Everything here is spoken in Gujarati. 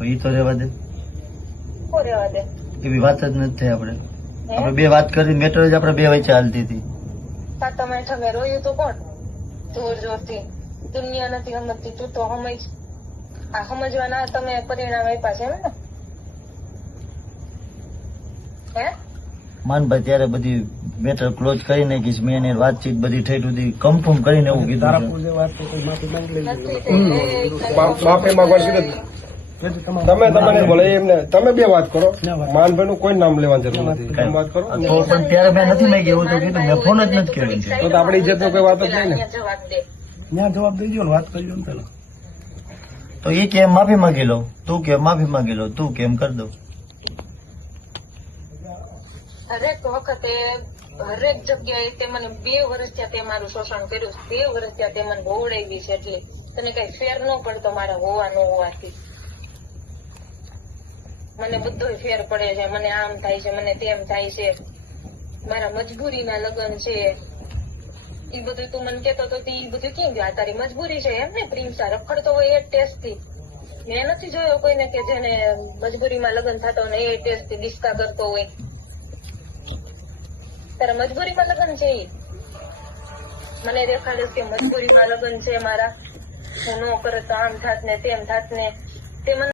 તો તો રહેવા દે. શું રહેવા દે? એવી વાત જ નથી થઈ આપણે. આપણે બે વાત કરી મેટર જ આપણે બે વચ્ચે હાલતી હતી. તમે આઠમે રોયું તો કોણ? જોર જોરથી દુનિયા નથી સમજતી તું તો સમજ આ સમજવાના તમે પરિણામ આપ્યા છે ને? હે? માનભાઈ ત્યારે બધી મેટર ક્લોઝ કરી નાખીશ મેં એની વાતચીત બધી થઈ સુધી કન્ફર્મ કરીને એવું કીધું બાપે માંગવાનું કીધું તમે તમને ભલે એમને તમે બે વાત કરો. માનભાઈ નું કોઈ નામ લેવાની જરૂર નથી. વાત કરો. પણ ત્યારે મેં નથી મેં કેવું તો કીધું મેં ફોન જ નથી કર્યો તો તો ઇજ્જત કોઈ વાત જ નહીં ને. અહીંયા જવાબ દે. ત્યાં જવાબ દઈ દો ને વાત કરજો ને પેલા. તો એ કેમ માફી માંગી લો તું કેમ માફી માંગી લો તું કેમ કરી દો હરેક વખતે હરેક જગ્યાએ તે મને બે વર્ષ ત્યાં તે મારું શોષણ કર્યું. બે વર્ષ ત્યાં તે મને ગોવડાવી છે એટલે તને કઈ ફેર ન પડતો મારા હોવા ન હોવાથી. મને બધો ફેર પડે છે, મને આમ થાય છે, મને તેમ થાય છે. મારા મજબૂરીના લગ્ન છે. એ બધું તું મને કેતો તો એ બધું કેમ ગયું તારી મજબૂરી છે એમ ને? પ્રિન્સા રખડતો હોય એ ટેસ્ટથી મેં નથી જોયો કોઈને કે જેને મજબૂરીમાં લગ્ન થતો ને એ ટેસ્ટથી ડિસ્કા કરતો હોય. તારા મજબૂરીમાં લગ્ન છે એ મને દેખાડે કે મજબૂરીમાં લગ્ન છે મારા. હું ન કરે તો આમ થાત ને તેમ થાત ને. તે મને